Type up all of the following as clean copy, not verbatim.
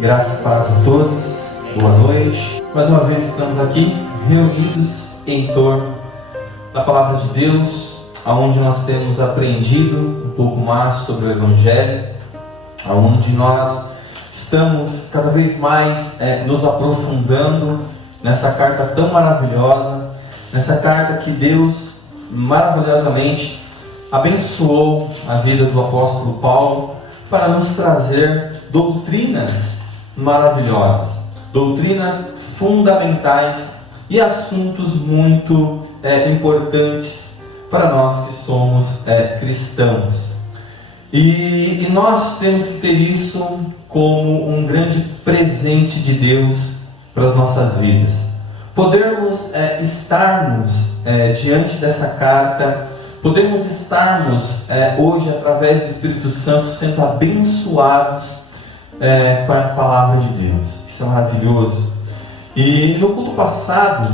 Graças e paz a todos, boa noite. Mais uma vez estamos aqui reunidos em torno da Palavra de Deus, onde nós temos aprendido um pouco mais sobre o Evangelho, onde nós estamos cada vez mais nos aprofundando nessa carta tão maravilhosa, nessa carta que Deus maravilhosamente abençoou a vida do apóstolo Paulo para nos trazer doutrinas maravilhosas, doutrinas fundamentais e assuntos muito importantes para nós que somos cristãos. E nós temos que ter isso como um grande presente de Deus para as nossas vidas. Podermos estarmos diante dessa carta, podemos estarmos hoje, através do Espírito Santo, sendo abençoados com a Palavra de Deus. Isso é maravilhoso. E no culto passado,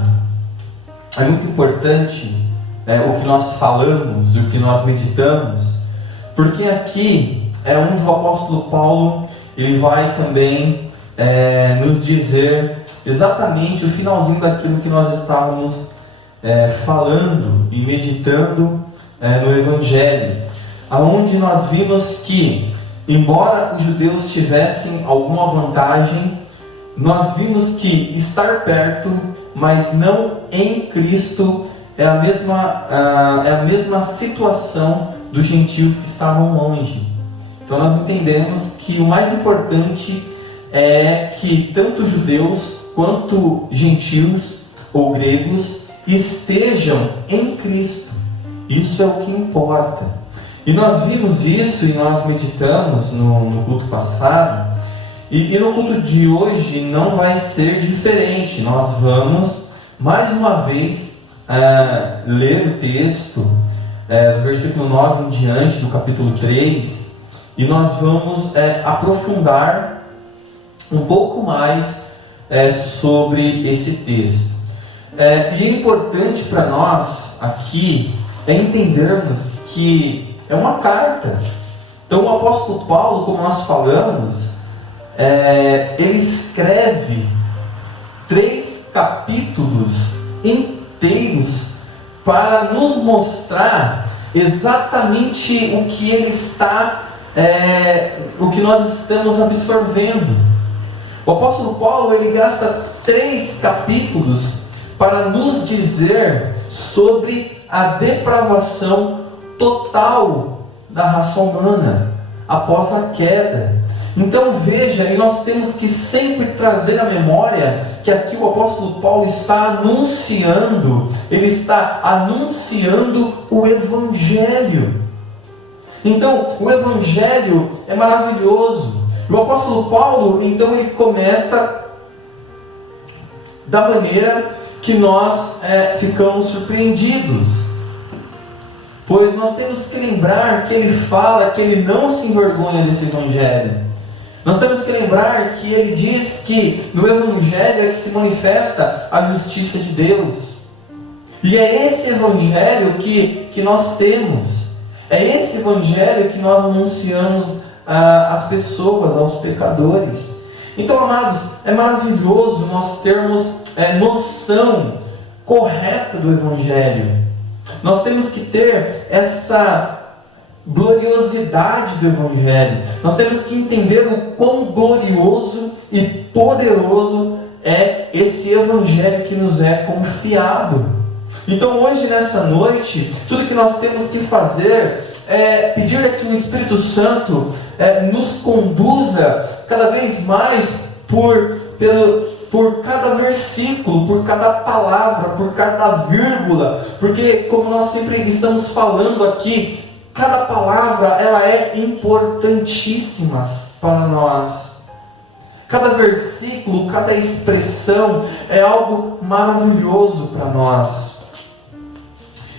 é muito importante o que nós falamos, o que nós meditamos, porque aqui é onde o apóstolo Paulo ele vai também nos dizer exatamente o finalzinho daquilo que nós estávamos falando e meditando no Evangelho, aonde nós vimos que, embora os judeus tivessem alguma vantagem, nós vimos que estar perto, mas não em Cristo, é a mesma situação dos gentios que estavam longe. Então nós entendemos que o mais importante é que tanto judeus quanto gentios ou gregos estejam em Cristo. Isso é o que importa. E nós vimos isso e nós meditamos no culto passado. E no culto de hoje não vai ser diferente. Nós vamos, mais uma vez, ler o texto, do versículo 9 em diante, do capítulo 3. E nós vamos aprofundar um pouco mais sobre esse texto. E é importante para nós aqui entendermos que é uma carta. Então o apóstolo Paulo, como nós falamos, ele escreve 3 capítulos inteiros para nos mostrar exatamente o que ele está, o que nós estamos absorvendo. O apóstolo Paulo ele gasta 3 capítulos para nos dizer sobre a depravação total da raça humana após a queda. Então veja, e nós temos que sempre trazer à memória que aqui o apóstolo Paulo está anunciando, ele está anunciando o Evangelho. Então o Evangelho é maravilhoso. O apóstolo Paulo, então, ele começa da maneira que nós ficamos surpreendidos. Pois nós temos que lembrar que ele fala que ele não se envergonha desse Evangelho. Nós temos que lembrar que ele diz que no Evangelho é que se manifesta a justiça de Deus. E é esse Evangelho que nós temos. É esse Evangelho que nós anunciamos às pessoas, aos pecadores. Então, amados, é maravilhoso nós termos noção correta do Evangelho. Nós temos que ter essa gloriosidade do Evangelho. Nós temos que entender o quão glorioso e poderoso é esse Evangelho que nos é confiado. Então hoje, nessa noite, tudo que nós temos que fazer é pedir a que o Espírito Santo nos conduza cada vez mais por cada versículo, por cada palavra, por cada vírgula, porque como nós sempre estamos falando aqui, cada palavra ela é importantíssima para nós. Cada versículo, cada expressão é algo maravilhoso para nós.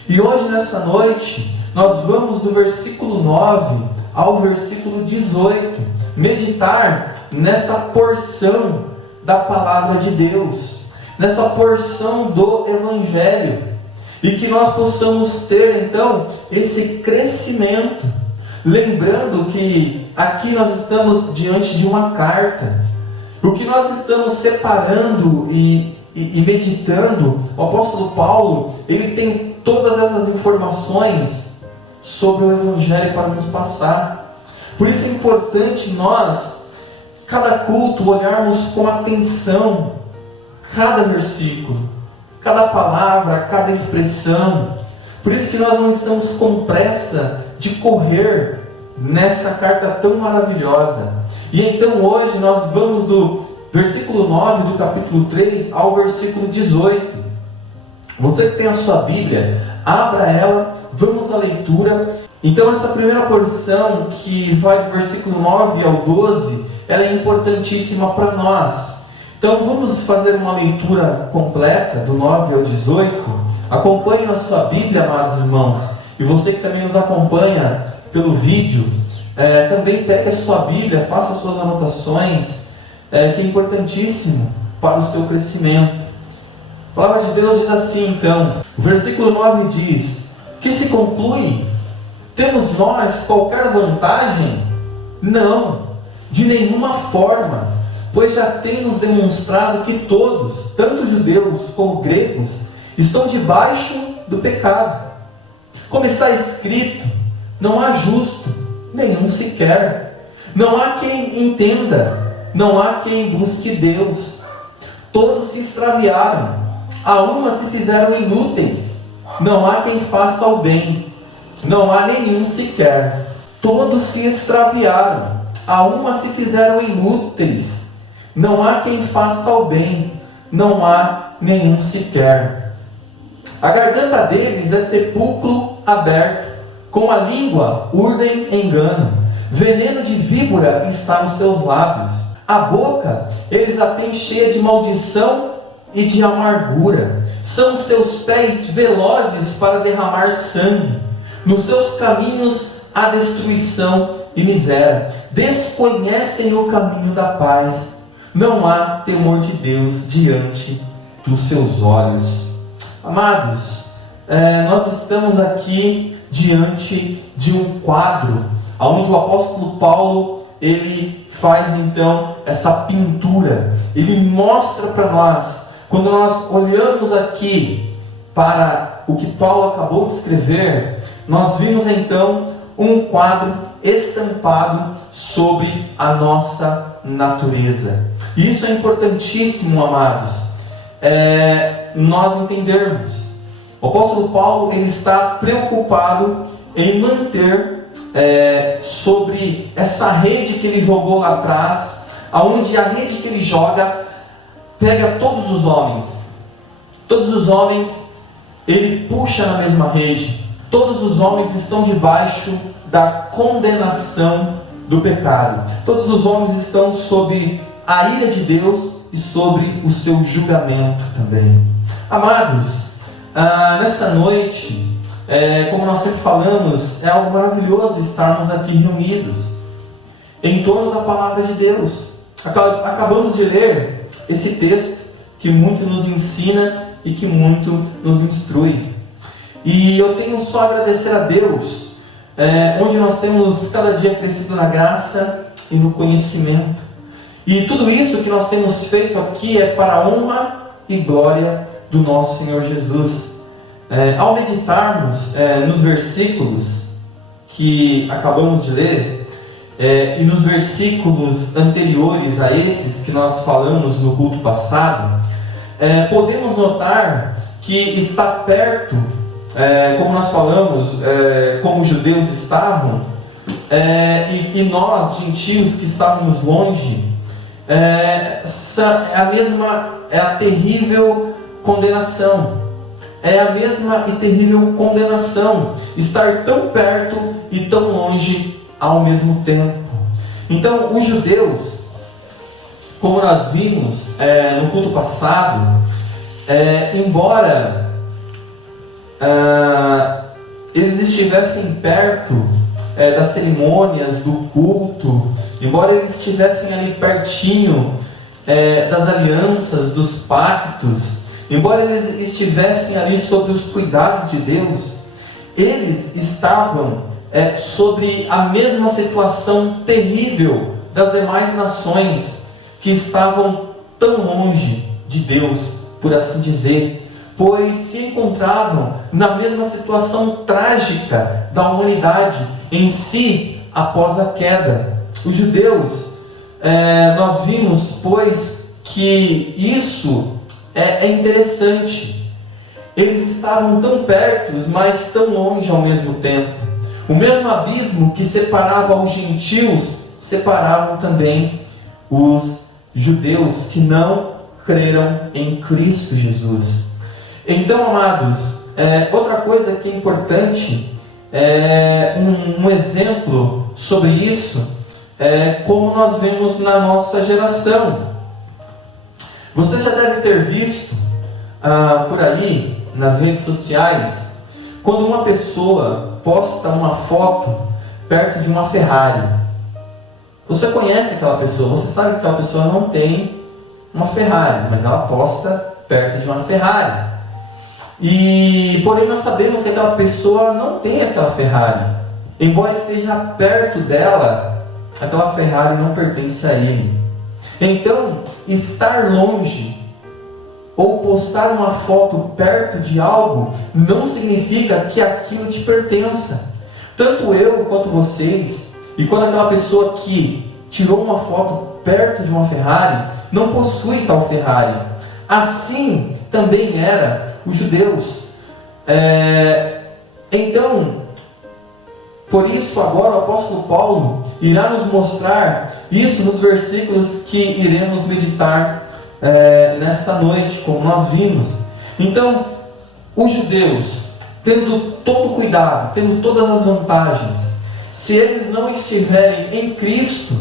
E hoje, nessa noite, nós vamos do versículo 9 ao versículo 18, meditar nessa porção da palavra de Deus, nessa porção do Evangelho, e que nós possamos ter então esse crescimento, lembrando que aqui nós estamos diante de uma carta. O que nós estamos separando e meditando, o apóstolo Paulo, ele tem todas essas informações sobre o Evangelho para nos passar. Por isso é importante nós, cada culto, olharmos com atenção cada versículo, cada palavra, cada expressão. Por isso que nós não estamos com pressa de correr nessa carta tão maravilhosa. E então hoje nós vamos do versículo 9 do capítulo 3 ao versículo 18. Você que tem a sua Bíblia, abra ela, vamos à leitura. Então essa primeira porção, que vai do versículo 9 ao 12, ela é importantíssima para nós. Então vamos fazer uma leitura completa do 9 ao 18. Acompanhe na sua Bíblia, amados irmãos. E você que também nos acompanha pelo vídeo, também pegue a sua Bíblia, faça as suas anotações, que é importantíssimo para o seu crescimento. A palavra de Deus diz assim, então, o versículo 9 diz: que se conclui? Temos nós qualquer vantagem? Não, de nenhuma forma, pois já temos demonstrado que todos, tanto judeus como gregos, estão debaixo do pecado. Como está escrito, não há justo, nenhum sequer. Não há quem entenda, não há quem busque Deus. Todos se extraviaram, a uma se fizeram inúteis. Não há quem faça o bem, não há nenhum sequer. Todos se extraviaram, a uma se fizeram inúteis. Não há quem faça o bem, não há nenhum sequer. A garganta deles é sepulcro aberto, com a língua urdem engano. Veneno de víbora está nos seus lábios. A boca eles a têm cheia de maldição e de amargura. São seus pés velozes para derramar sangue. Nos seus caminhos há destruição e miséria. Desconhecem o caminho da paz. Não há temor de Deus diante dos seus olhos. Amados, nós estamos aqui diante de um quadro onde o apóstolo Paulo ele faz então essa pintura. Ele mostra para nós, quando nós olhamos aqui para o que Paulo acabou de escrever, nós vimos então um quadro estampado sobre a nossa natureza. E isso é importantíssimo, amados, nós entendermos. O apóstolo Paulo ele está preocupado em manter sobre essa rede que ele jogou lá atrás, aonde a rede que ele joga pega todos os homens. Todos os homens ele puxa na mesma rede. Todos os homens estão debaixo da condenação do pecado. Todos os homens estão sob a ira de Deus e sobre o seu julgamento também. Amados, nessa noite, como nós sempre falamos, é algo maravilhoso estarmos aqui reunidos em torno da palavra de Deus. Acabamos de ler esse texto que muito nos ensina e que muito nos instrui. E eu tenho só a agradecer a Deus, onde nós temos cada dia crescido na graça e no conhecimento. E tudo isso que nós temos feito aqui é para a honra e glória do nosso Senhor Jesus. Ao meditarmos nos versículos que acabamos de ler, e nos versículos anteriores a esses que nós falamos no culto passado, podemos notar que está perto, como nós falamos, como os judeus estavam, e nós, gentios que estávamos longe, é a terrível condenação. É a mesma e terrível condenação estar tão perto e tão longe ao mesmo tempo. Então, os judeus, como nós vimos no culto passado, embora eles estivessem perto das cerimônias, do culto, embora eles estivessem ali pertinho das alianças, dos pactos, embora eles estivessem ali sob os cuidados de Deus, eles estavam sobre a mesma situação terrível das demais nações que estavam tão longe de Deus, por assim dizer, pois se encontravam na mesma situação trágica da humanidade em si após a queda. Os judeus, nós vimos, pois, que isso é interessante. Eles estavam tão perto, mas tão longe ao mesmo tempo. O mesmo abismo que separava os gentios, separavam também os judeus que não creram em Cristo Jesus. Então, amados, outra coisa que é importante, um exemplo sobre isso, como nós vemos na nossa geração. Você já deve ter visto por aí, nas redes sociais, quando uma pessoa posta uma foto perto de uma Ferrari. Você conhece aquela pessoa, você sabe que aquela pessoa não tem uma Ferrari, mas ela posta perto de uma Ferrari. Porém nós sabemos que aquela pessoa não tem aquela Ferrari. Embora esteja perto dela, aquela Ferrari não pertence a ele. Então, estar longe ou postar uma foto perto de algo não significa que aquilo te pertença. Tanto eu quanto vocês, e quando aquela pessoa que tirou uma foto perto de uma Ferrari não possui tal Ferrari. Assim também era os judeus. Então, por isso agora o apóstolo Paulo irá nos mostrar isso nos versículos que iremos meditar nessa noite, como nós vimos. Então, os judeus, tendo todo o cuidado, tendo todas as vantagens, se eles não estiverem em Cristo,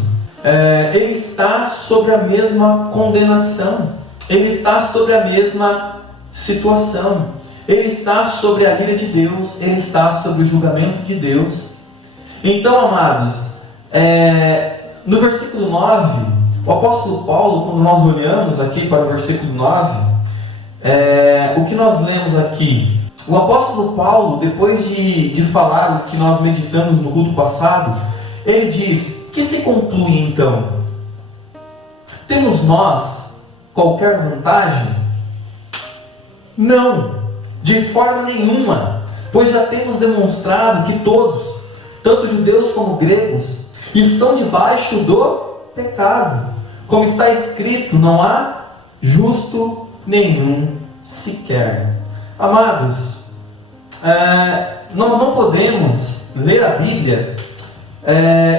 ele está sobre a mesma condenação, ele está sobre a mesma situação, ele está sobre a ira de Deus, ele está sobre o julgamento de Deus. Então, amados, no versículo 9, o apóstolo Paulo, quando nós olhamos aqui para o versículo 9, o que nós lemos aqui? O apóstolo Paulo, depois de falar o que nós meditamos no culto passado, ele diz: que se conclui então? Temos nós qualquer vantagem? Não, de forma nenhuma, pois já temos demonstrado que todos, tanto judeus como gregos, estão debaixo do pecado. Como está escrito, não há justo nenhum sequer. Amados, nós não podemos ler a Bíblia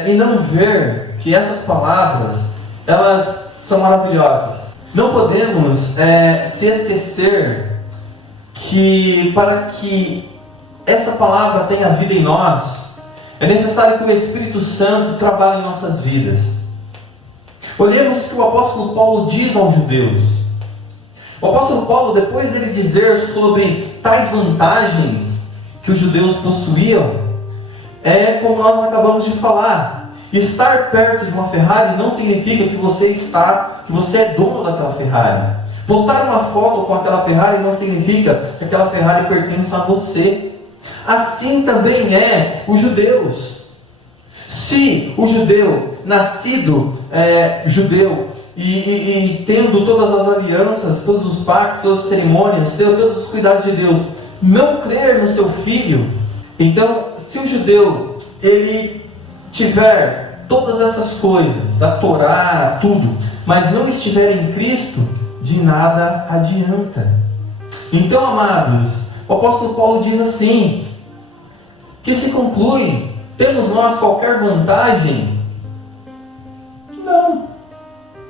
e não ver que essas palavras, elas são maravilhosas. Não podemos se esquecer que para que essa palavra tenha vida em nós, é necessário que o Espírito Santo trabalhe em nossas vidas. Olhemos o que o apóstolo Paulo diz aos judeus. O apóstolo Paulo, depois dele dizer sobre tais vantagens que os judeus possuíam, como nós acabamos de falar. Estar perto de uma Ferrari não significa que você é dono daquela Ferrari. Postar uma foto com aquela Ferrari não significa que aquela Ferrari pertence a você. Assim também os judeus. Se o judeu, nascido judeu, e tendo todas as alianças, todos os pactos, todas as cerimônias, todos os cuidados de Deus, não crer no seu filho, então, se o judeu, ele tiver todas essas coisas, a Torá, tudo, mas não estiver em Cristo, de nada adianta. Então, amados, o apóstolo Paulo diz assim, que se conclui: temos nós qualquer vantagem? Não.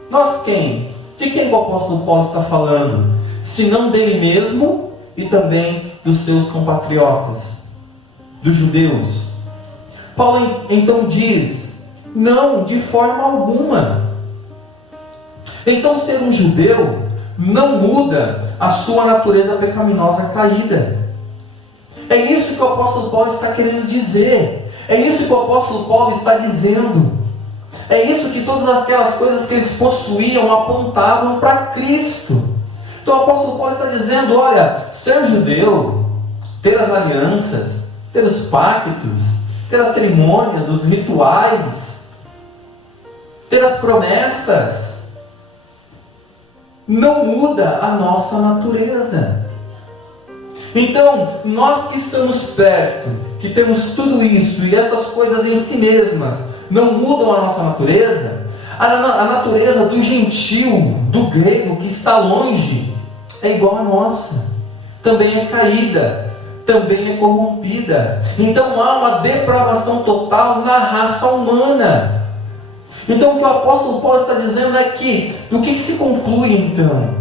Nós quem? De quem o apóstolo Paulo está falando? Se não dele mesmo e também dos seus compatriotas, dos judeus. Paulo então diz: não, de forma alguma. Então ser um judeu não muda a sua natureza pecaminosa caída. É isso que o apóstolo Paulo está querendo dizer. É isso que o apóstolo Paulo está dizendo. É isso que todas aquelas coisas que eles possuíam apontavam para Cristo. Então o apóstolo Paulo está dizendo: olha, ser judeu, ter as alianças, ter os pactos, ter as cerimônias, os rituais, ter as promessas, não muda a nossa natureza. Então, nós que estamos perto, que temos tudo isso e essas coisas em si mesmas não mudam a nossa natureza, a natureza do gentil, do grego que está longe, é igual à nossa. Também é caída, também é corrompida. Então há uma depravação total na raça humana. Então o que o apóstolo Paulo está dizendo é que, do que se conclui então?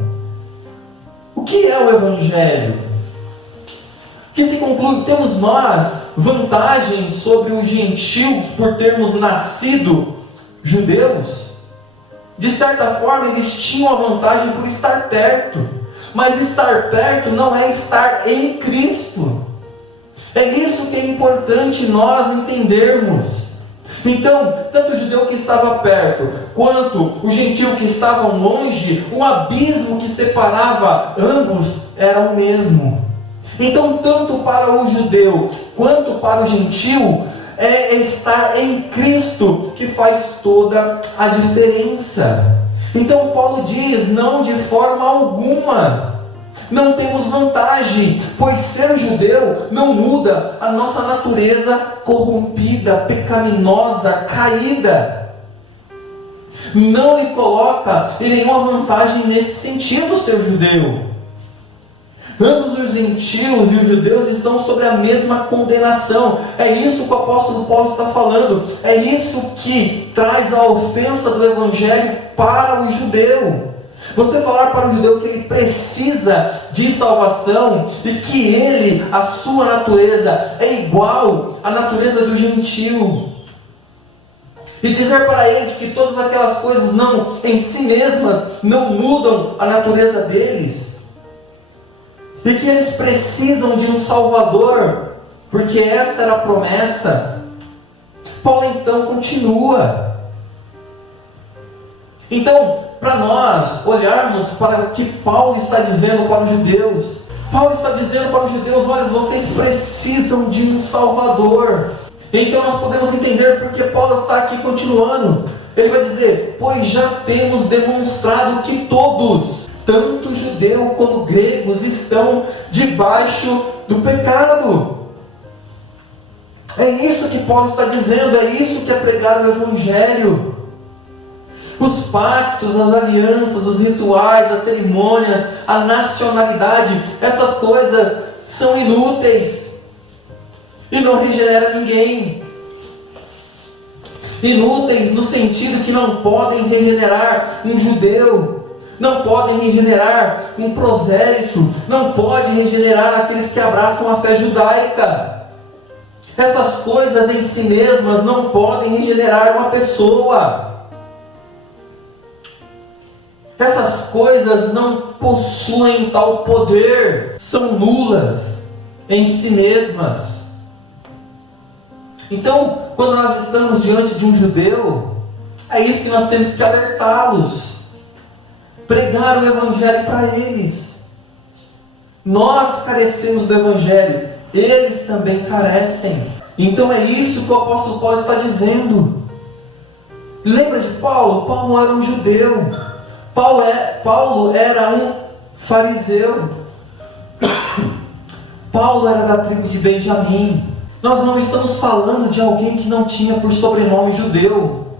O que é o Evangelho? O que se conclui? Temos nós vantagens sobre os gentios por termos nascido judeus? De certa forma eles tinham a vantagem por estar perto. Mas estar perto não é estar em Cristo. É isso que é importante nós entendermos. Então, tanto o judeu que estava perto, quanto o gentio que estava longe, o abismo que separava ambos era o mesmo. Então, tanto para o judeu, quanto para o gentio, é estar em Cristo que faz toda a diferença. Então Paulo diz, não de forma alguma, não temos vantagem, pois ser judeu não muda a nossa natureza corrompida, pecaminosa, caída. Não lhe coloca em nenhuma vantagem nesse sentido ser judeu. Ambos os gentios e os judeus estão sobre a mesma condenação. É isso que o apóstolo Paulo está falando. É isso que traz a ofensa do Evangelho para o judeu. Você falar para o judeu que ele precisa de salvação e que ele, a sua natureza, é igual à natureza do gentio. E dizer para eles que todas aquelas coisas não, em si mesmas, não mudam a natureza deles. E que eles precisam de um Salvador, porque essa era a promessa. Paulo então continua. Então, para nós olharmos para o que Paulo está dizendo para os judeus, Paulo está dizendo para os judeus, olha, vocês precisam de um Salvador. Então nós podemos entender porque Paulo está aqui continuando. Ele vai dizer, pois já temos demonstrado que todos, tanto judeu como gregos, estão debaixo do pecado. É isso que Paulo está dizendo, é isso que é pregar o Evangelho. Os pactos, as alianças, os rituais, as cerimônias, a nacionalidade, essas coisas são inúteis e não regenera ninguém. Inúteis no sentido que não podem regenerar um judeu, não podem regenerar um prosélito, não podem regenerar aqueles que abraçam a fé judaica. Essas coisas em si mesmas não podem regenerar uma pessoa. Essas coisas não possuem tal poder, são nulas em si mesmas. Então, quando nós estamos diante de um judeu, é isso que nós temos que alertá-los, pregar o Evangelho para eles. Nós carecemos do Evangelho, eles também carecem. Então é isso que o apóstolo Paulo está dizendo. Lembra de Paulo? Paulo era um judeu. Paulo era um fariseu. Paulo era da tribo de Benjamim. Nós não estamos falando de alguém que não tinha por sobrenome judeu,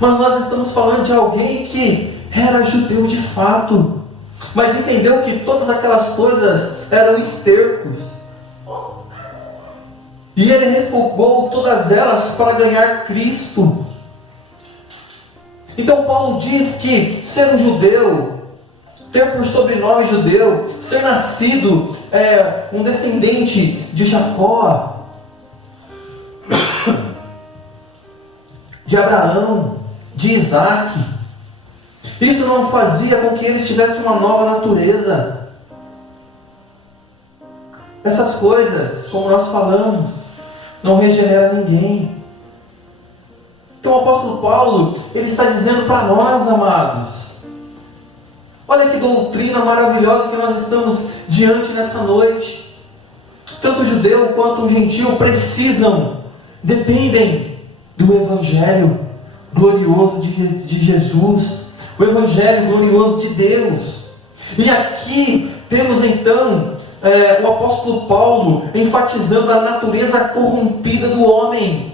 mas nós estamos falando de alguém que era judeu de fato, mas entendeu que todas aquelas coisas eram estercos, e ele refugou todas elas para ganhar Cristo. Então Paulo diz que ser um judeu, ter por sobrenome judeu, ser nascido um descendente de Jacó, de Abraão, de Isaac, isso não fazia com que eles tivessem uma nova natureza. Essas coisas, como nós falamos, não regenera ninguém. Então o apóstolo Paulo, ele está dizendo para nós, amados, olha que doutrina maravilhosa que nós estamos diante nessa noite. Tanto o judeu quanto o gentio dependem do Evangelho glorioso de Jesus, o Evangelho glorioso de Deus. E aqui temos então o apóstolo Paulo enfatizando a natureza corrompida do homem.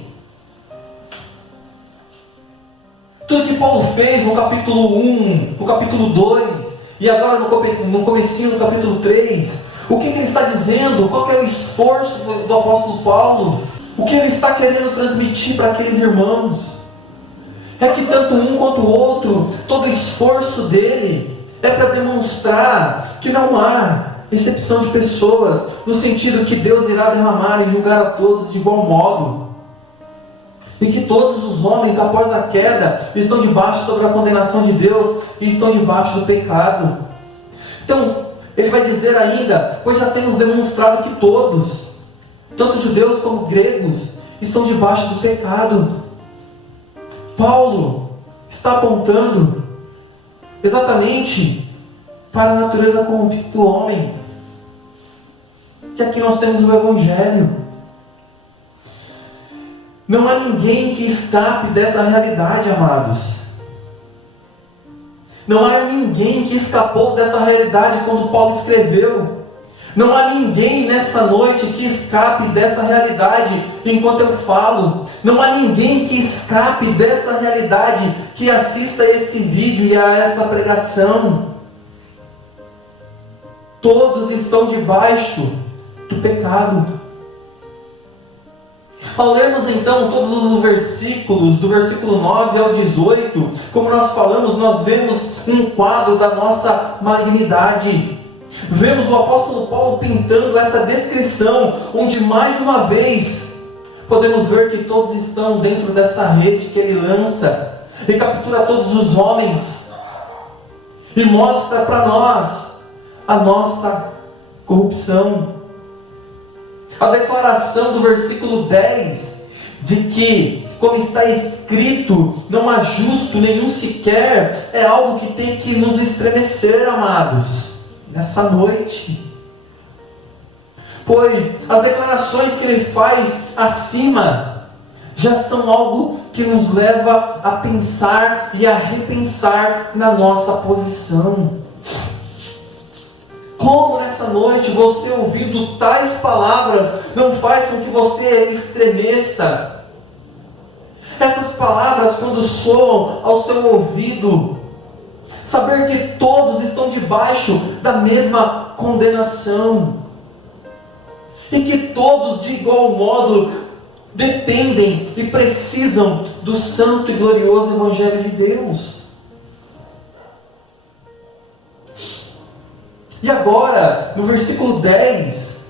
Tudo que Paulo fez no capítulo 1, no capítulo 2 e agora no comecinho do capítulo 3, o que ele está dizendo? Qual que é o esforço do apóstolo Paulo? O que ele está querendo transmitir para aqueles irmãos? É que tanto um quanto o outro, todo o esforço dele é para demonstrar que não há exceção de pessoas, no sentido que Deus irá derramar e julgar a todos de igual modo. E que todos os homens, após a queda, estão debaixo sobre a condenação de Deus e estão debaixo do pecado. Então, ele vai dizer ainda, pois já temos demonstrado que todos, tanto judeus como gregos, estão debaixo do pecado. Paulo está apontando exatamente para a natureza corrompida do homem. Que aqui nós temos o Evangelho. Não há ninguém que escape dessa realidade, amados. Não há ninguém que escapou dessa realidade quando Paulo escreveu. Não há ninguém nessa noite que escape dessa realidade enquanto eu falo. Não há ninguém que escape dessa realidade que assista a esse vídeo e a essa pregação. Todos estão debaixo do pecado. Ao lermos então todos os versículos, do versículo 9 ao 18, como nós falamos, nós vemos um quadro da nossa malignidade. Vemos o apóstolo Paulo pintando essa descrição, onde mais uma vez podemos ver que todos estão dentro dessa rede que ele lança, e captura todos os homens, e mostra para nós a nossa corrupção. A declaração do versículo 10, de que, como está escrito, não há justo nenhum sequer, é algo que tem que nos estremecer, amados, nessa noite. Pois as declarações que ele faz acima, já são algo que nos leva a pensar e a repensar na nossa posição. Como nessa noite você ouvindo tais palavras não faz com que você estremeça? Essas palavras, quando soam ao seu ouvido, saber que todos estão debaixo da mesma condenação, e que todos de igual modo dependem e precisam do santo e glorioso Evangelho de Deus. E agora, no versículo 10,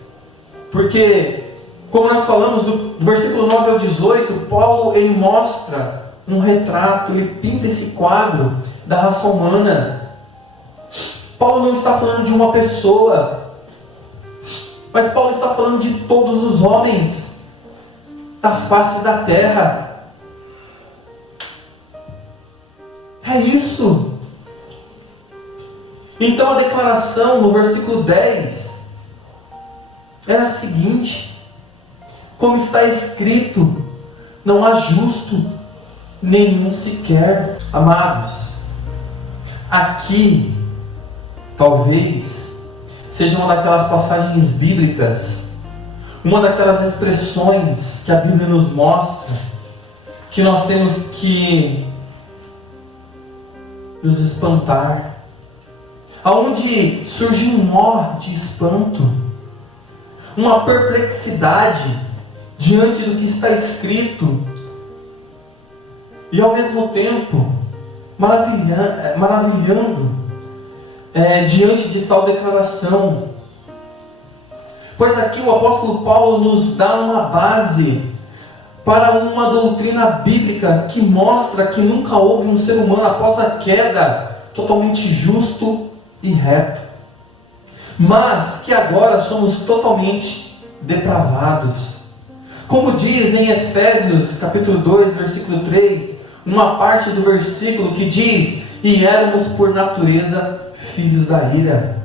porque, como nós falamos, do versículo 9 ao 18, Paulo ele mostra um retrato, ele pinta esse quadro da raça humana. Paulo não está falando de uma pessoa, mas Paulo está falando de todos os homens da face da terra. É isso. Então a declaração no versículo 10 é a seguinte: como está escrito, não há justo nenhum sequer. Amados, aqui talvez seja uma daquelas passagens bíblicas, uma daquelas expressões que a Bíblia nos mostra, que nós temos que nos espantar, aonde surge um nó de espanto, uma perplexidade diante do que está escrito, e ao mesmo tempo maravilhando diante de tal declaração. Pois aqui o apóstolo Paulo nos dá uma base para uma doutrina bíblica que mostra que nunca houve um ser humano após a queda totalmente justo e reto, mas que agora somos totalmente depravados. Como diz em Efésios capítulo 2, versículo 3, uma parte do versículo que diz: e éramos por natureza filhos da ira.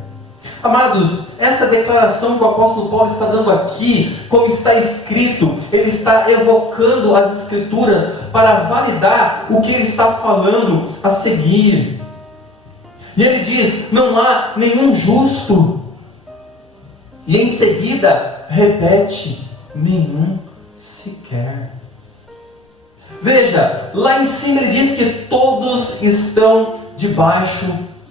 Amados, essa declaração que o apóstolo Paulo está dando aqui, como está escrito, ele está evocando as escrituras para validar o que ele está falando a seguir. E ele diz: não há nenhum justo. E em seguida repete: nenhum sequer. Veja, lá em cima ele diz que todos estão debaixo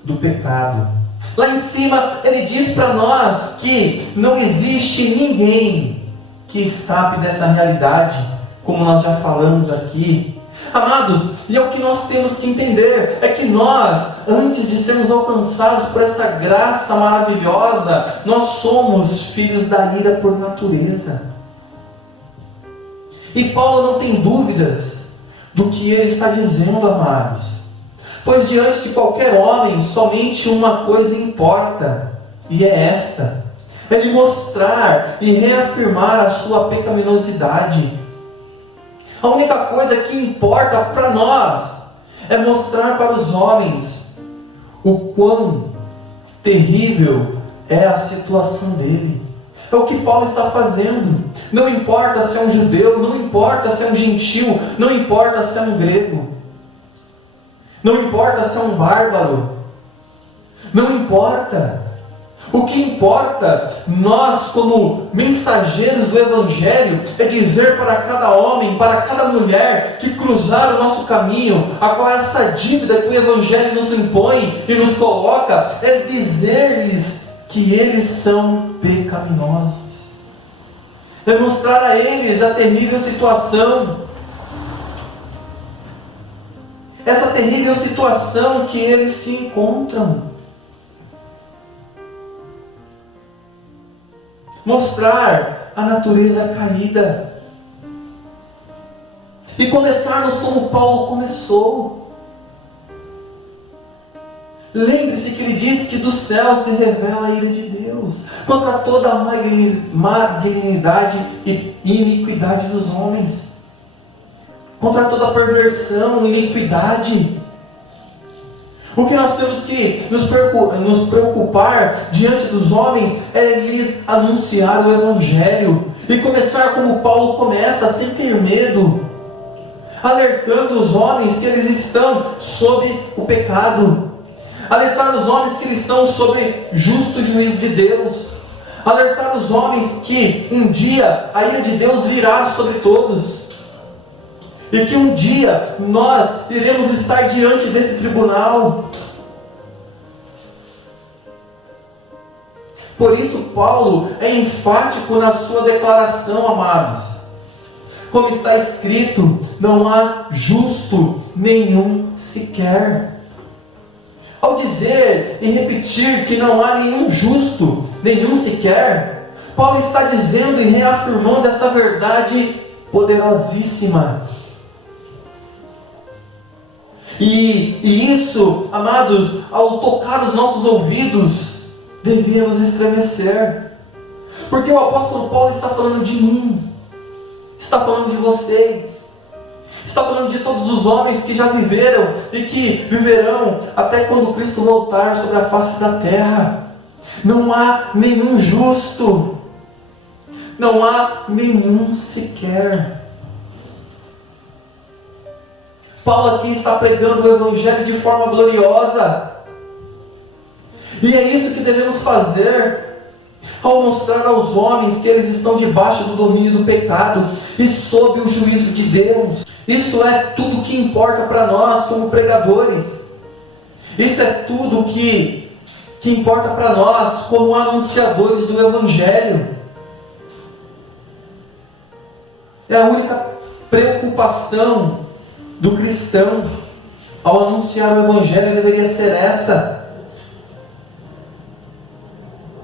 do pecado. Lá em cima ele diz para nós que não existe ninguém que escape dessa realidade, como nós já falamos aqui. Amados, e é o que nós temos que entender, é que nós, antes de sermos alcançados por essa graça maravilhosa, nós somos filhos da ira por natureza. E Paulo não tem dúvidas do que ele está dizendo, amados. Pois diante de qualquer homem, somente uma coisa importa, e é esta: ele mostrar e reafirmar a sua pecaminosidade. A única coisa que importa para nós é mostrar para os homens o quão terrível é a situação dele. É o que Paulo está fazendo. Não importa se é um judeu, não importa se é um gentil, não importa se é um grego, não importa se é um bárbaro, não importa. O que importa, nós como mensageiros do Evangelho, é dizer para cada homem, para cada mulher que cruzar o nosso caminho, a qual é essa dívida que o Evangelho nos impõe e nos coloca, é dizer-lhes que eles são pecaminosos. É mostrar a eles a terrível situação, essa terrível situação que eles se encontram. Mostrar a natureza caída. E começarmos como Paulo começou. Lembre-se que ele diz que do céu se revela a ira de Deus contra toda a malignidade e iniquidade dos homens, contra toda a perversão e iniquidade. O que nós temos que nos preocupar diante dos homens é lhes anunciar o Evangelho e começar como Paulo começa, sem ter medo, alertando os homens que eles estão sob o pecado, alertar os homens que eles estão sob justo juízo de Deus, alertar os homens que um dia a ira de Deus virá sobre todos. E que um dia nós iremos estar diante desse tribunal. Por isso Paulo é enfático na sua declaração, amados. Como está escrito, não há justo nenhum sequer. Ao dizer e repetir que não há nenhum justo, nenhum sequer, Paulo está dizendo e reafirmando essa verdade poderosíssima. E isso, amados, ao tocar os nossos ouvidos, devia nos estremecer. Porque o apóstolo Paulo está falando de mim, está falando de vocês, está falando de todos os homens que já viveram e que viverão até quando Cristo voltar sobre a face da terra. Não há nenhum justo, não há nenhum sequer. Paulo aqui está pregando o Evangelho de forma gloriosa. E é isso que devemos fazer ao mostrar aos homens que eles estão debaixo do domínio do pecado e sob o juízo de Deus. Isso é tudo que importa para nós como pregadores. Isso é tudo que importa para nós como anunciadores do Evangelho. É a única preocupação do cristão ao anunciar o Evangelho deveria ser essa.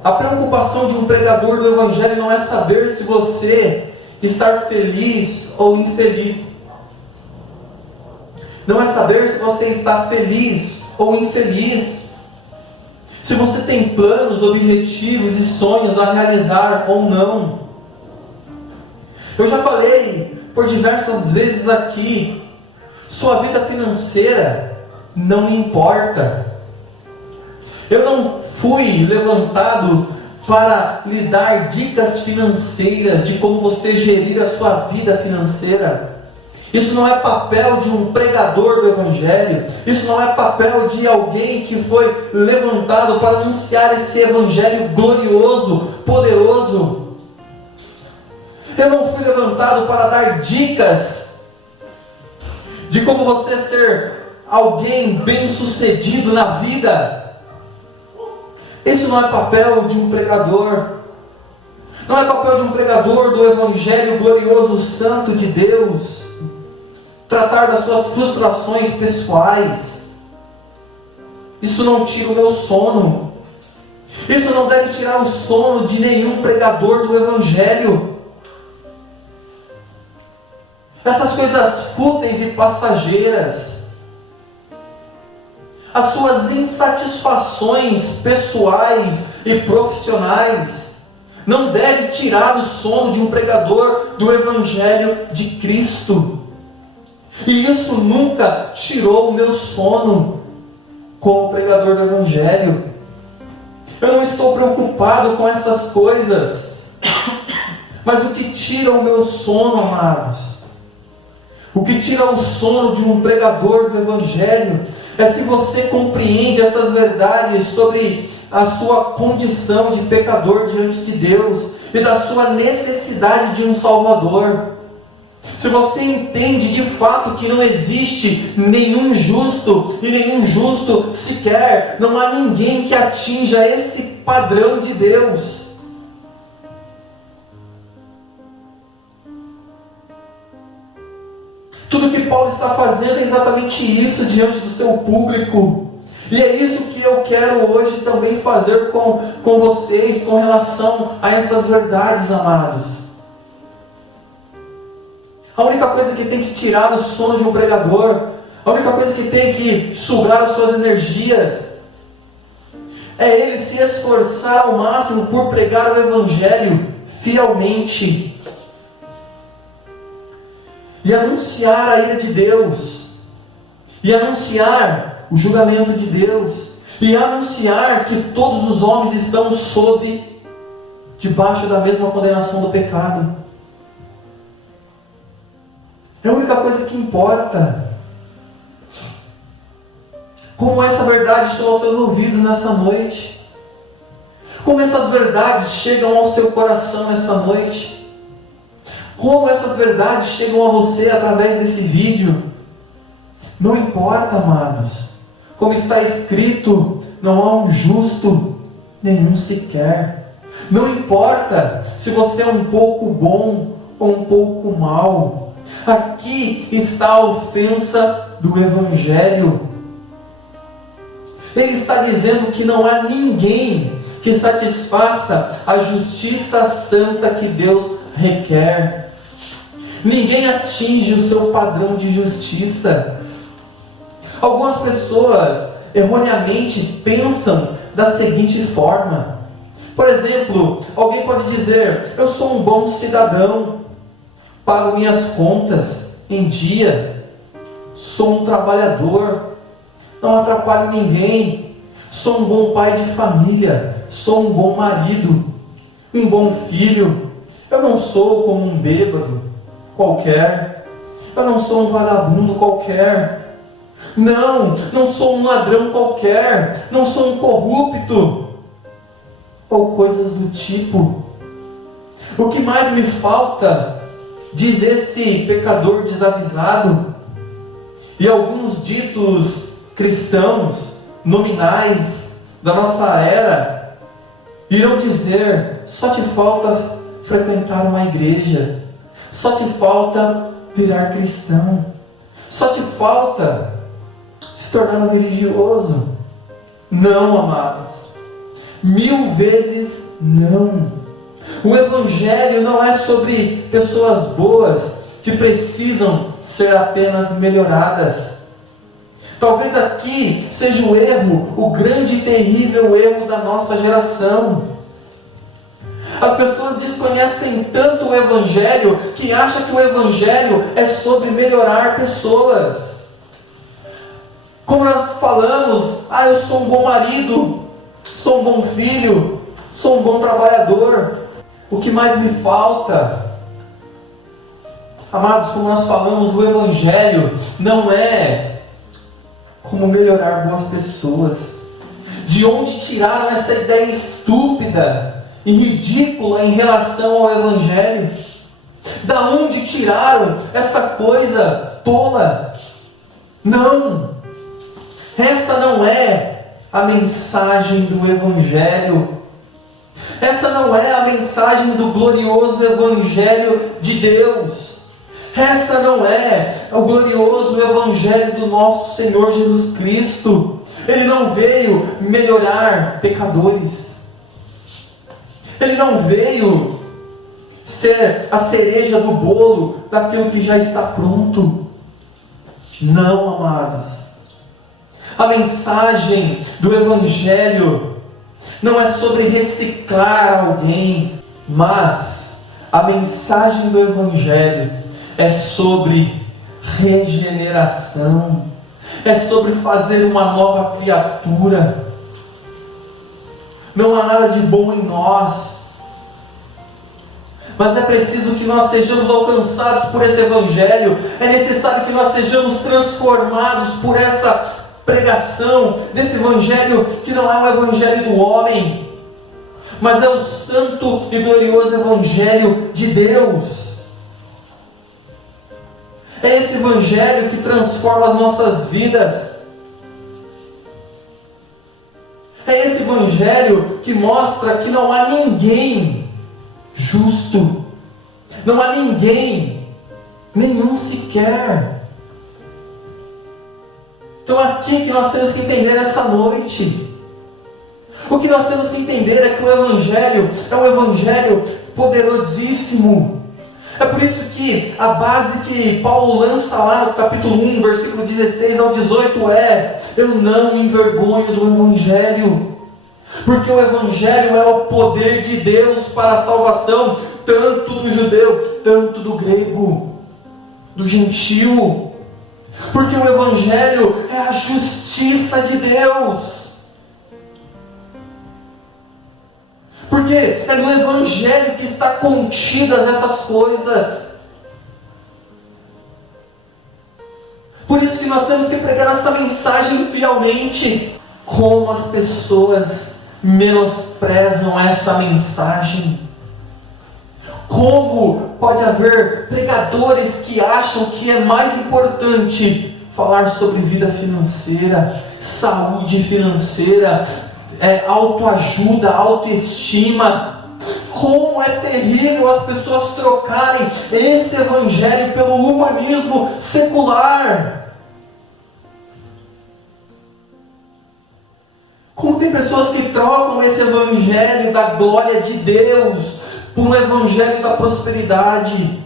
A preocupação de um pregador do Evangelho não é saber se você está feliz ou infeliz. Não é saber se você está feliz ou infeliz. Se você tem planos, objetivos e sonhos a realizar ou não. Eu já falei por diversas vezes aqui, sua vida financeira não importa. Eu não fui levantado para lhe dar dicas financeiras de como você gerir a sua vida financeira. Isso não é papel de um pregador do Evangelho. Isso não é papel de alguém que foi levantado para anunciar esse Evangelho glorioso, poderoso. Eu não fui levantado para dar dicas de como você ser alguém bem-sucedido na vida. Esse não é papel de um pregador. Não é papel de um pregador do Evangelho glorioso, santo de Deus, tratar das suas frustrações pessoais. Isso não tira o meu sono. Isso não deve tirar o sono de nenhum pregador do Evangelho. Essas coisas fúteis e passageiras, as suas insatisfações pessoais e profissionais, não deve tirar o sono de um pregador do Evangelho de Cristo. E isso nunca tirou o meu sono como pregador do Evangelho. Eu não estou preocupado com essas coisas. Mas o que tira o meu sono, amados, o que tira o sono de um pregador do Evangelho, é se você compreende essas verdades sobre a sua condição de pecador diante de Deus e da sua necessidade de um Salvador. Se você entende de fato que não existe nenhum justo e nenhum justo sequer, não há ninguém que atinja esse padrão de Deus. Tudo que Paulo está fazendo é exatamente isso diante do seu público. E é isso que eu quero hoje também fazer com vocês, com relação a essas verdades, amados. A única coisa que tem que tirar o sono de um pregador, a única coisa que tem que sugar as suas energias, é ele se esforçar ao máximo por pregar o Evangelho fielmente e anunciar a ira de Deus, e anunciar o julgamento de Deus, e anunciar que todos os homens estão debaixo da mesma condenação do pecado. É a única coisa que importa. Como essa verdade chegou aos seus ouvidos nessa noite? Como essas verdades chegam ao seu coração nessa noite? Como essas verdades chegam a você através desse vídeo? Não importa, amados. Como está escrito, não há um justo, nenhum sequer. Não importa se você é um pouco bom ou um pouco mau. Aqui está a ofensa do Evangelho. Ele está dizendo que não há ninguém que satisfaça a justiça santa que Deus requer. Ninguém atinge o seu padrão de justiça. Algumas pessoas erroneamente pensam da seguinte forma. Por exemplo, alguém pode dizer: eu sou um bom cidadão, pago minhas contas em dia, sou um trabalhador, não atrapalho ninguém, sou um bom pai de família, sou um bom marido, um bom filho, eu não sou como um bêbado qualquer, eu não sou um vagabundo qualquer, não sou um ladrão qualquer, não sou um corrupto, ou coisas do tipo. O que mais me falta, diz esse pecador desavisado, e alguns ditos cristãos nominais da nossa era irão dizer: só te falta frequentar uma igreja, só te falta virar cristão, só te falta se tornar um religioso. Não, amados, 1000 vezes não. O Evangelho não é sobre pessoas boas que precisam ser apenas melhoradas. Talvez aqui seja o erro, o grande e terrível erro da nossa geração. As pessoas desconhecem tanto o Evangelho que acham que o Evangelho é sobre melhorar pessoas. Como nós falamos: eu sou um bom marido, sou um bom filho, sou um bom trabalhador. O que mais me falta? Amados, como nós falamos, o Evangelho não é como melhorar boas pessoas. De onde tiraram essa ideia estúpida e ridícula em relação ao Evangelho? Da onde tiraram essa coisa tola? Não! Essa não é a mensagem do Evangelho. Essa não é a mensagem do glorioso Evangelho de Deus. Essa não é o glorioso Evangelho do nosso Senhor Jesus Cristo. Ele não veio melhorar pecadores. Ele não veio ser a cereja do bolo daquilo que já está pronto. Não, amados. A mensagem do Evangelho não é sobre reciclar alguém, mas a mensagem do Evangelho é sobre regeneração, é sobre fazer uma nova criatura. Não há nada de bom em nós, mas é preciso que nós sejamos alcançados por esse Evangelho. É necessário que nós sejamos transformados por essa pregação desse Evangelho, que não é o Evangelho do homem, mas é o santo e glorioso Evangelho de Deus. É esse Evangelho que transforma as nossas vidas. É esse Evangelho que mostra que não há ninguém justo. Não há ninguém, nenhum sequer. Então aqui que nós temos que entender nessa noite. O que nós temos que entender é que o Evangelho é um Evangelho poderosíssimo. É por isso que a base que Paulo lança lá no capítulo 1, versículo 16 ao 18 é: eu não me envergonho do Evangelho, porque o Evangelho é o poder de Deus para a salvação, tanto do judeu, tanto do grego, do gentil. Porque o Evangelho é a justiça de Deus. Porque é no Evangelho que está contidas essas coisas. Por isso que nós temos que pregar essa mensagem fielmente. Como as pessoas menosprezam essa mensagem. Como pode haver pregadores que acham que é mais importante falar sobre vida financeira, saúde financeira, autoajuda, autoestima. Como é terrível as pessoas trocarem esse Evangelho pelo humanismo secular. Como tem pessoas que trocam esse Evangelho da glória de Deus por um Evangelho da prosperidade,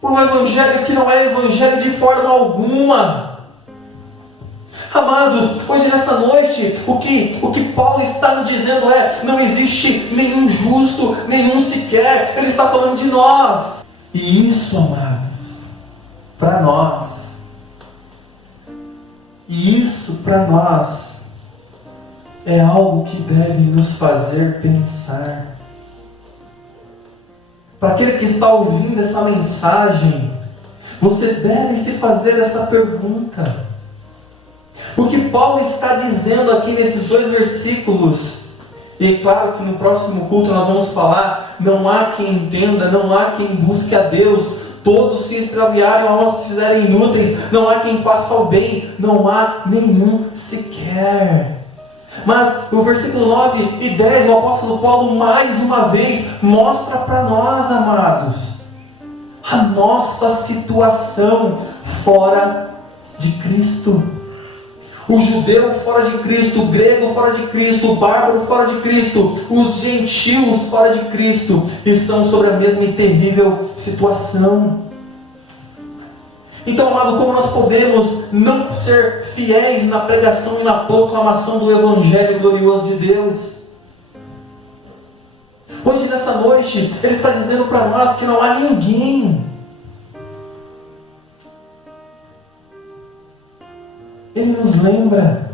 por um Evangelho que não é Evangelho de forma alguma. Amados, hoje nessa noite, o que Paulo está nos dizendo é: não existe nenhum justo, nenhum sequer. Ele está falando de nós. E isso, amados, para nós, é algo que deve nos fazer pensar. Para aquele que está ouvindo essa mensagem, você deve se fazer essa pergunta. O que Paulo está dizendo aqui nesses 2 versículos, e claro que no próximo culto nós vamos falar: não há quem entenda, não há quem busque a Deus, todos se extraviaram, almas se fizeram inúteis, não há quem faça o bem, não há nenhum sequer. Mas o versículo 9 e 10, o apóstolo Paulo mais uma vez mostra para nós, amados, a nossa situação fora de Cristo. O judeu fora de Cristo, o grego fora de Cristo, o bárbaro fora de Cristo, os gentios fora de Cristo, estão sobre a mesma e terrível situação. Então, amado, como nós podemos não ser fiéis na pregação e na proclamação do Evangelho glorioso de Deus? Hoje, nessa noite, Ele está dizendo para nós que não há ninguém. Ele nos lembra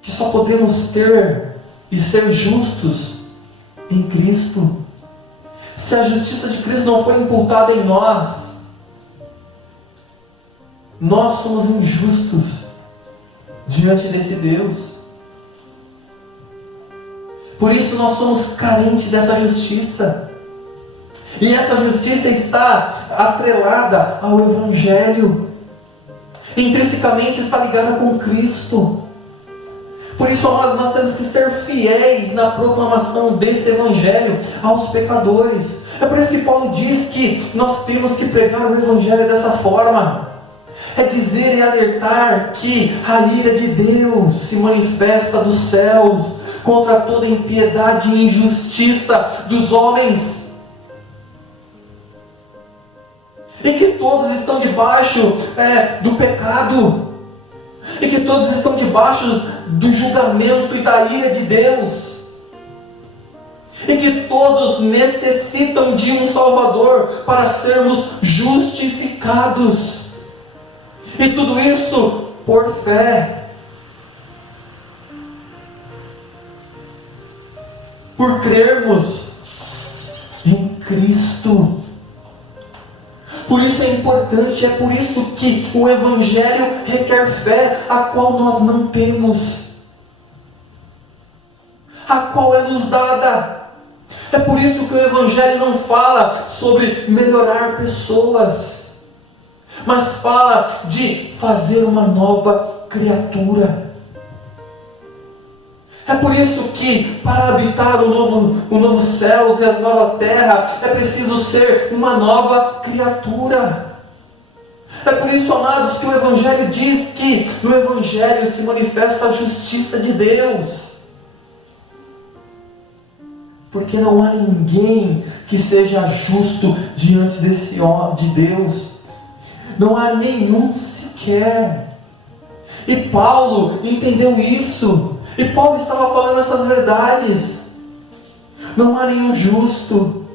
que só podemos ter e ser justos em Cristo. Se a justiça de Cristo não foi imputada em nós, nós somos injustos diante desse Deus. Por isso nós somos carentes dessa justiça. E essa justiça está atrelada ao Evangelho. Intrinsecamente está ligada com Cristo. Por isso nós temos que ser fiéis na proclamação desse Evangelho aos pecadores. É por isso que Paulo diz que nós temos que pregar o Evangelho dessa forma. É dizer e alertar que a ira de Deus se manifesta dos céus contra toda impiedade e injustiça dos homens. E que todos estão debaixo do pecado. E que todos estão debaixo do julgamento e da ira de Deus. E que todos necessitam de um Salvador para sermos justificados. E tudo isso por fé. Por crermos em Cristo. Por isso é importante, é por isso que o Evangelho requer fé, a qual nós não temos, a qual é nos dada. É por isso que o Evangelho não fala sobre melhorar pessoas, mas fala de fazer uma nova criatura. É por isso que para habitar o novo céus e a nova terra é preciso ser uma nova criatura. É por isso, amados, que o Evangelho diz que no Evangelho se manifesta a justiça de Deus. Porque não há ninguém que seja justo diante de Deus. Não há nenhum sequer. E Paulo entendeu isso. E Paulo estava falando essas verdades. Não há nenhum justo,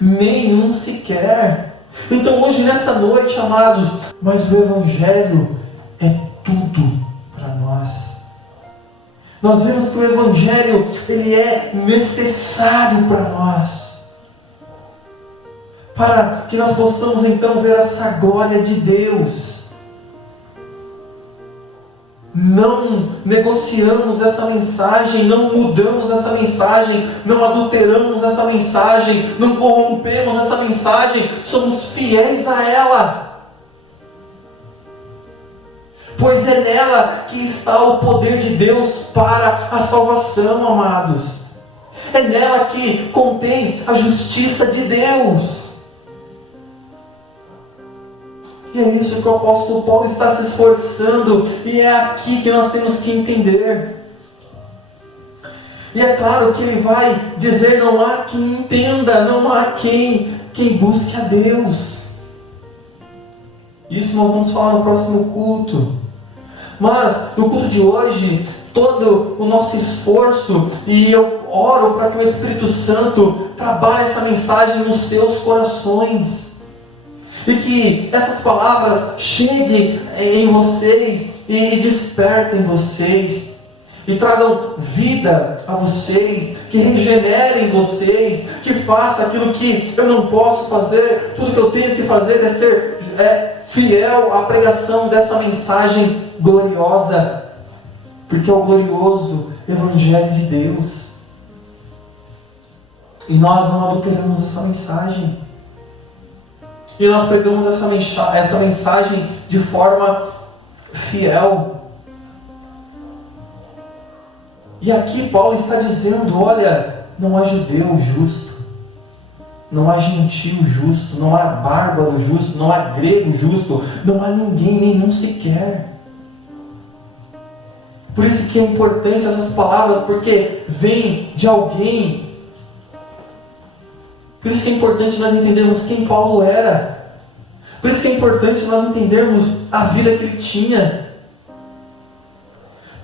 nenhum sequer. Então hoje, nessa noite, amados, mas o Evangelho é tudo para nós. Nós vemos que o Evangelho, ele é necessário para nós. Para que nós possamos então ver essa glória de Deus. Não negociamos essa mensagem, não mudamos essa mensagem, não adulteramos essa mensagem, não corrompemos essa mensagem, somos fiéis a ela. Pois é nela que está o poder de Deus para a salvação, amados. É nela que contém a justiça de Deus. E é isso que o apóstolo Paulo está se esforçando, e é aqui que nós temos que entender. E é claro que ele vai dizer: não há quem entenda, não há quem busque a Deus. Isso nós vamos falar no próximo culto. Mas no culto de hoje, todo o nosso esforço, e eu oro para que o Espírito Santo trabalhe essa mensagem nos seus corações. E que essas palavras cheguem em vocês e despertem vocês. E tragam vida a vocês, que regenerem vocês, que façam aquilo que eu não posso fazer. Tudo que eu tenho que fazer é ser fiel à pregação dessa mensagem gloriosa. Porque é o glorioso Evangelho de Deus. E nós não adulteramos essa mensagem. E nós pregamos essa mensagem de forma fiel. E aqui Paulo está dizendo: olha, não há judeu justo, não há gentil justo, não há bárbaro justo, não há grego justo, não há ninguém, nenhum sequer. Por isso que é importante essas palavras, porque vem de alguém. Por isso que é importante nós entendermos quem Paulo era. Por isso que é importante nós entendermos a vida que ele tinha.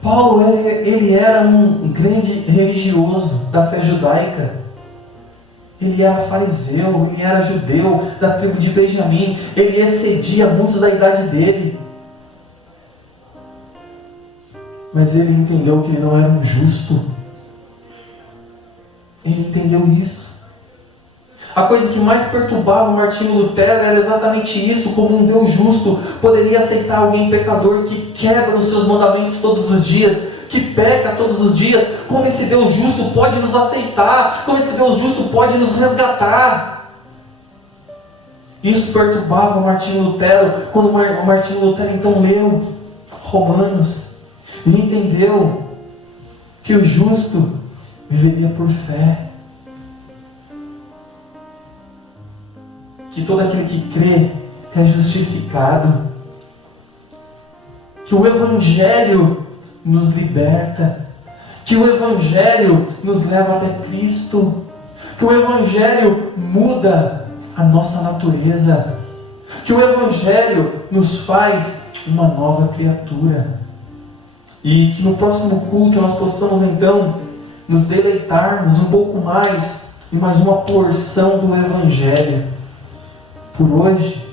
Paulo, ele era um grande religioso da fé judaica. Ele era fariseu, ele era judeu da tribo de Benjamim. Ele excedia muitos da idade dele. Mas ele entendeu que ele não era um justo. Ele entendeu isso. A coisa que mais perturbava Martinho Lutero era exatamente isso: como um Deus justo poderia aceitar alguém pecador que quebra os seus mandamentos todos os dias, que peca todos os dias. Como esse Deus justo pode nos aceitar? Como esse Deus justo pode nos resgatar? Isso perturbava Martinho Lutero. Quando Martinho Lutero então leu Romanos, ele entendeu que o justo viveria por fé, que todo aquele que crê é justificado, que o Evangelho nos liberta, que o Evangelho nos leva até Cristo, que o Evangelho muda a nossa natureza, que o Evangelho nos faz uma nova criatura. E que no próximo culto nós possamos então nos deleitarmos um pouco mais em mais uma porção do Evangelho. Por hoje,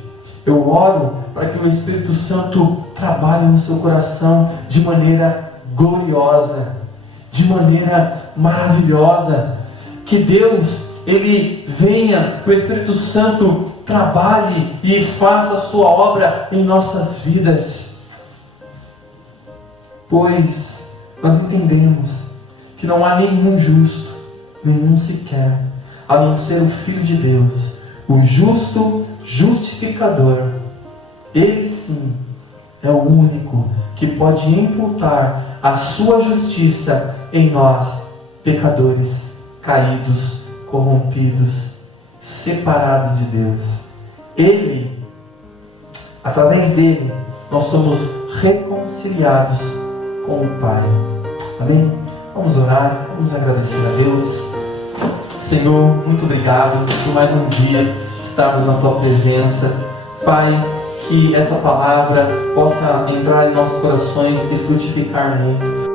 eu oro para que o Espírito Santo trabalhe no seu coração de maneira gloriosa, de maneira maravilhosa. Que Deus, Ele venha, que o Espírito Santo trabalhe e faça a sua obra em nossas vidas. Pois nós entendemos que não há nenhum justo, nenhum sequer, a não ser o Filho de Deus, o justo justificador. Ele sim é o único que pode imputar a sua justiça em nós, pecadores, caídos, corrompidos, separados de Deus. Ele, através dele, nós somos reconciliados com o Pai. Amém? Vamos orar, vamos agradecer a Deus. Senhor, muito obrigado por mais um dia estarmos na Tua presença. Pai, que essa palavra possa entrar em nossos corações e frutificar muito.